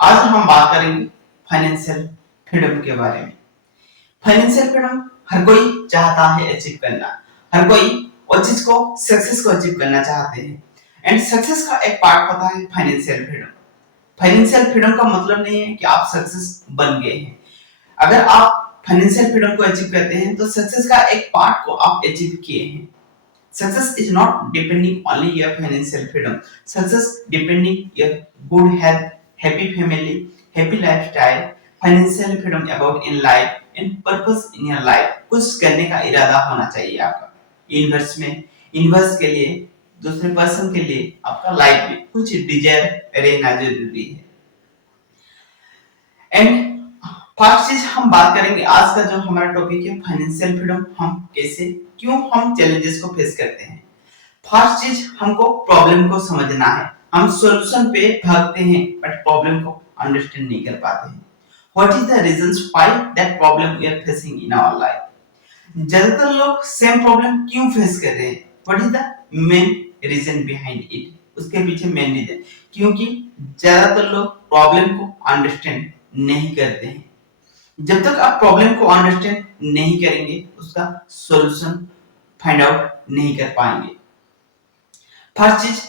आज हम बात करेंगे फाइनेंशियल फ्रीडम के बारे में। फाइनेंशियल फ्रीडम हर कोई चाहता है अचीव करना, हर कोई वो चीज को सक्सेस को अचीव करना चाहते हैं एंड सक्सेस का एक पार्ट होता है फाइनेंशियल फ्रीडम। फाइनेंशियल फ्रीडम का मतलब नहीं है कि आप सक्सेस बन गए हैं। अगर आप फाइनेंशियल फ्रीडम को अचीव करते हैं तो सक्सेस का एक पार्ट को आप अचीव किए हैं। Success is not depending only your financial freedom. Success depending your good health, happy family, happy lifestyle, financial freedom about in life and purpose in your life. कुछ करने का इरादा होना चाहिए आपका। यूनिवर्स में यूनिवर्स के लिए, दूसरे पर्सन के लिए, आपका लाइफ में कुछ डिजायर रहना जरूरी है। एंड फर्स्ट चीज हम बात करेंगे, आज का जो हमारा टॉपिक है फाइनेंशियल फ्रीडम, हम कैसे क्यों हम चैलेंजेस को फेस करते हैं। फर्स्ट चीज हमको प्रॉब्लम को समझना है। हम सॉल्यूशन पे भागते हैं बट प्रॉब्लम को अंडरस्टैंड नहीं कर पाते हैं। What is the reasons why that problem we are facing in our life. ज्यादातर लोग सेम प्रॉब्लम क्यों फेस कर रहे हैं, what is the main reason behind it, उसके पीछे मेन रीजन, क्योंकि ज्यादातर लोग प्रॉब्लम को अंडरस्टैंड नहीं करते हैं। जब तक आप प्रॉब्लम को अंडरस्टैंड नहीं करेंगे उसका सॉल्यूशन फाइंड आउट नहीं कर पाएंगे। फर्स्ट चीज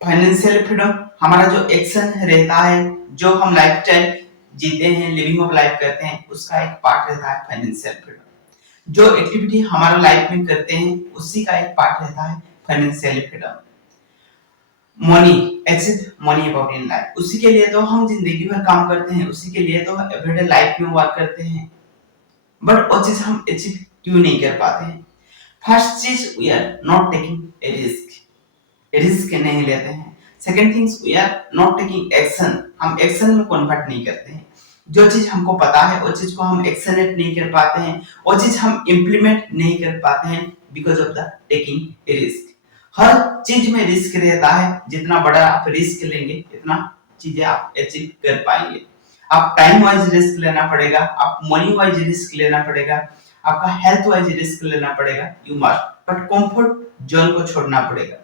फाइनेंशियल फ्रीडम, हमारा जो एक्शन रहता है, जो हम लाइफस्टाइल जीते हैं, लिविंग ऑफ लाइफ करते हैं, उसका एक पार्ट रहता है फाइनेंशियल फ्रीडम। जो एक्टिविटी हमारा लाइफ में करते हैं उसी का एक पार्ट रहता है financial freedom. Money, excess money about in life, उसी के लिए तो हम जिंदगी भर काम करते हैं, उसी के लिए तो एवरीडे लाइफ में वर्क करते हैं, बट वो चीज हम अचीव क्यों नहीं कर पाते हैं। फर्स्ट चीज, we are not taking a risk नहीं लेते हैं। Second things, we are not taking action, हम एक्शन में कन्वर्ट नहीं करते हैं। जो चीज हमको पता है वो चीज को हम एक्शनेट नहीं कर पाते हैं, वो चीज हम इम्प्लीमेंट नहीं कर पाते हैं because of the taking risk. हर चीज में रिस्क रहता है, जितना बड़ा आप रिस्क लेंगे इतना चीजें आप अचीव कर पाएंगे। आप टाइम वाइज रिस्क लेना पड़ेगा, आप मनी वाइज रिस्क लेना पड़ेगा, आपका हेल्थ वाइज रिस्क लेना पड़ेगा, you must, but comfort zone को छोड़ना पड़ेगा।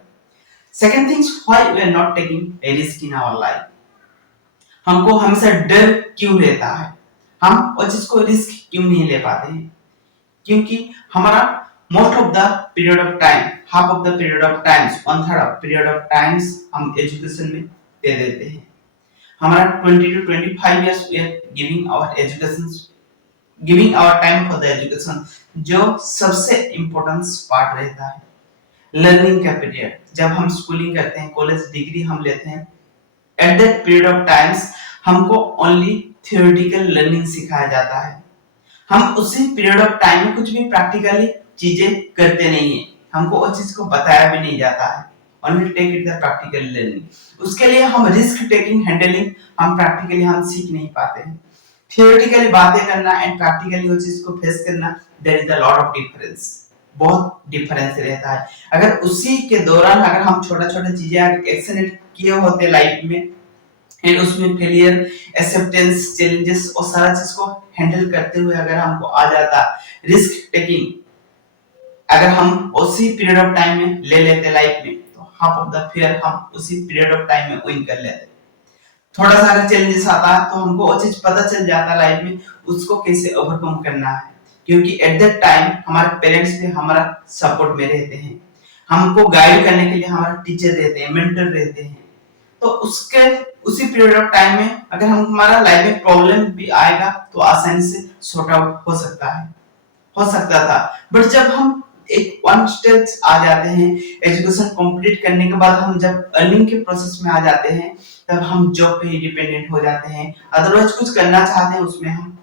Second things, why we are not taking a risk in our life. हमको हमेशा डर क्यों रहता है, हम वो चीज को रिस्क क्यों नहीं ले पाते हैं, क्योंकि हमारा most of the period of time, half of the period of times, one third of period of times हम एजुकेशन में दे देते हैं। हमारा 20 to 25 years we are giving our education, giving our time for the education, जो सबसे important part रहता है। Learning का पीरियड, जब हम स्कूलिंग करते हैं, कॉलेज डिग्री हम लेते हैं, at that period of times हमको ओनली थियोरेटिकल लर्निंग सिखाया जाता है। हम उसी पीरियड ऑफ टाइम में कुछ भी प्रैक्टिकली चीजें करते नहीं है, हमको उस चीज को बताया भी नहीं जाता है। Only take it the practical learning. उसके लिए हम रिस्क टेकिंग, हैंडलिंग हम प्रैक्टिकली हम सीख नहीं पाते हैं। थियोरेटिकली बातें करना एंड प्रैक्टिकली वो चीज को फेस करना, there is a lot of difference, बहुत डिफरेंस रहता है। अगर उसी के दौरान अगर हम छोटा-छोटा चीजें एक्शन किए होते लाइफ में एंड उसमें फेलियर, एक्सेप्टेंस, चैलेंजेस और सारा चीज को हैंडल करते हुए अगर हमको आ जाता रिस्क टेकिंग, अगर हम उसी पीरियड ऑफ टाइम में ले लेते लाइफ में, तो हाफ ऑफ द फियर हम उसी पीरियड ऑफ टाइम में विन कर लेते। थोड़ा सा अगर चैलेंजेस आता है तो हमको वो चीज पता चल जाता लाइफ में उसको कैसे ओवरकम करना है, क्योंकि एट दैट टाइम हमारे पेरेंट्स भी हमारा सपोर्ट में रहते हैं, हमको गाइड करने के लिए हमारे टीचर रहते हैं, मेंटर रहते हैं। तो उसके उसी पीरियड ऑफ टाइम में अगर हम हमारा लाइफ में प्रॉब्लम भी आएगा तो आसानी से सॉर्ट आउट हो सकता है, हो सकता था। बट जब हम एक वन स्टेज आ जाते हैं, एजुकेशन कंप्लीट करने के बाद हम जब अर्निंग के प्रोसेस में आ जाते हैं, तब हम जॉब पे ही डिपेंडेंट हो जाते हैं। अदरवाइज कुछ करना चाहते हैं उसमें हम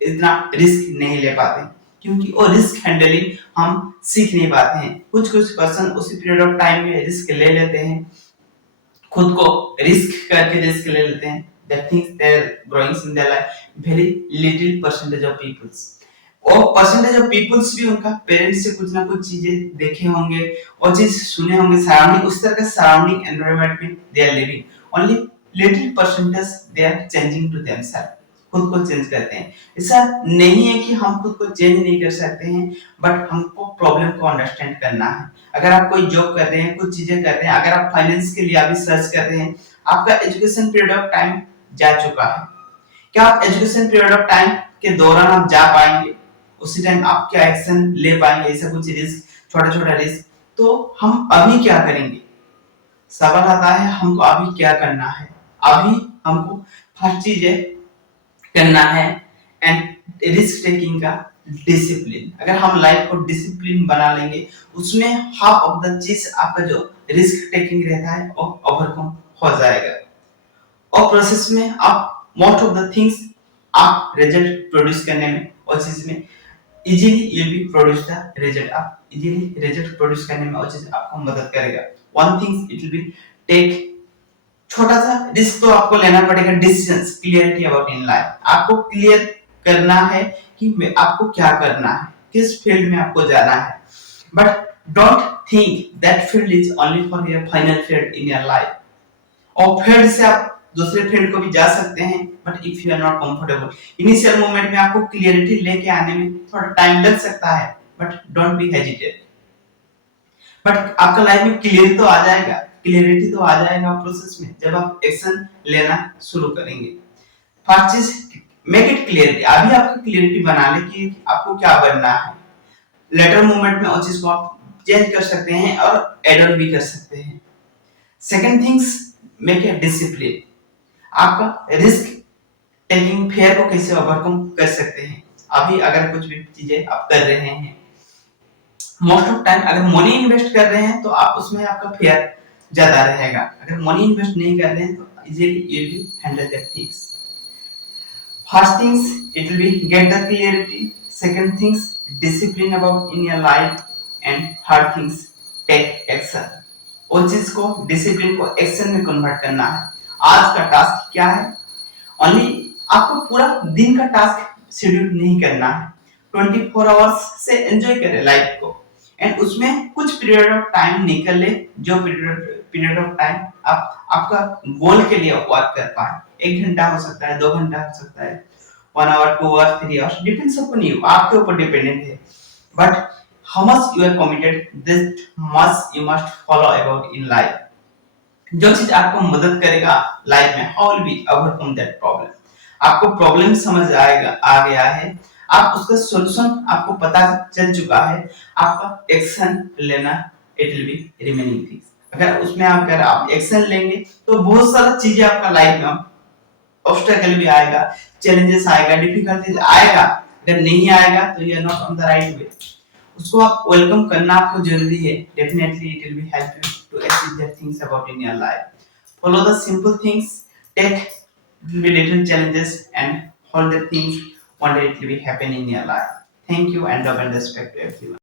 इतना रिस्क नहीं ले पाते, क्योंकि वो रिस्क हैंडलिंग हम सीख नहीं पाते हैं। कुछ कुछ पर्सन उसी पीरियड ऑफ टाइम में रिस्क ले लेते हैं, खुद को रिस्क करके रिस्क ले लेते हैं। That things they are growing in their life, very little percentage of peoples. और परसेंटेज ऑफ पीपल्स भी उनका पेरेंट्स से कुछ ना कुछ चीजें देखे होंगे और चीज सुने होंगे, सराउंडिंग उस तरह का सराउंडिंग एनवायरनमेंट में they are living. Only little percentage they are changing to themself, खुद को चेंज करते हैं। ऐसा नहीं है कि हम खुद को चेंज नहीं कर सकते हैं, बट हमको प्रॉब्लम को अंडरस्टैंड करना है। अगर आप कोई जॉब कर रहे हैं, कुछ चीजें कर रहे हैं, अगर आप फाइनेंस के लिए अभी सर्च कर रहे हैं, आपका एजुकेशन पीरियड ऑफ टाइम जा चुका है। क्या आप एजुकेशन पीरियड ऑफ टाइम के दौरान आप जा पाएंगे? उसी टाइम आप क्या एक्शन ले पाएंगे? ऐसा कुछ रिस्क, छोटा छोटा रिस्क, तो हम अभी क्या करेंगे? सवाल आता है हमको अभी क्या करना है। अभी हमको फर्स्ट चीज है करना है एंड रिस्क टेकिंग का डिसिप्लिन। अगर हम लाइफ को डिसिप्लिन बना लेंगे, उसमें हाफ ऑफ द चीज आपका जो रिस्क टेकिंग रहता है वो ओवरकम हो जाएगा। और प्रोसेस में आप मोस्ट ऑफ द थिंग्स आप रिजल्ट प्रोड्यूस करने में और चीज में easily you be produce the result. आप इजीली रिजल्ट प्रोड्यूस करने में और चीज आपको मदद करेगा। One things it will be take छोटा सा रिस्क तो आपको लेना पड़ेगा। Decisions, clarity about in life, आपको क्लियर करना है कि आपको क्या करना है, किस फील्ड में आपको जाना है। But don't think that field is only for your final field in your life. और फील्ड से आप दूसरे फील्ड को भी जा सकते हैं, but if you are not comfortable, initial moment में आपको क्लियरिटी लेके आने में थोड़ा टाइम लग सकता है, but don't be hesitate. But आपका लाइफ में क्लियर तो आ जाएगा, क्लियरिटी तो आ जाएगा प्रोसेस में जब आप एक्शन लेना शुरू करेंगे। फर्स्ट चीज मेक इट क्लियरिटी। अभी आपको क्लियरिटी बना ले कि आपको क्या बनना है। लेटर मोमेंट में उस चीज को आप चेंज कर सकते हैं और एड ऑन भी कर सकते हैं। Second things, make a discipline. आपका रिस्क टेकिंग फेयर को कैसे ओवरकम कर सकते हैं। अभी अगर कुछ भी चीजें आप कर रहे हैं, मोस्ट ऑफ टाइम अगर मनी इन्वेस्ट कर रहे हैं तो आप उसमें आपका फेयर ज्यादा रहेगा। अगर मनी इन्वेस्ट नहीं कर रहे हैं तो easily you will handle that things. First things it will be get the clarity, second things discipline about in your life, and third things take action. वो चीज को, डिसिप्लिन को एक्शन में कन्वर्ट करना है। आज का टास्क क्या है? ओनली आपको पूरा दिन का टास्क शेड्यूल नहीं करना है। 24 आवर्स से एंजॉय करें लाइफ को, एंड उसमें कुछ पीरियड ऑफ टाइम निकल ले, जो पीरियड ऑफ टाइम आप आपका गोल के लिए वर्क कर पाए। 1 घंटा हो सकता है, 2 घंटा हो सकता है, 1 hour, 2 hour, 3 hours, depends upon you, आपके ऊपर डिपेंडेंट है। But how much you are committed, this much you must follow about in life. जो चीज आपको मदद करेगा लाइफ में, how will be overcome that problem. आपको प्रॉब्लम समझ आएगा, आ गया है, आप उसका सॉल्यूशन आपको पता चल चुका है, आपका एक्शन लेना it will be remaining things. अगर उसमें अगर आप एक्शन लेंगे तो बहुत सारा चीजें आपका लाइफ में, ऑब्स्टेकल भी आएगा, चैलेंजेस आएगा, डिफिकल्टीज आएगा। अगर नहीं आएगा तो you are not on the right way. उसको आप वेलकम करना आपको जरूरी है। Definitely it will be help you to achieve that things about in your life. Follow the simple things, take little challenges, and all the things one day it will be happen in your life. Thank you and love and respect to everyone.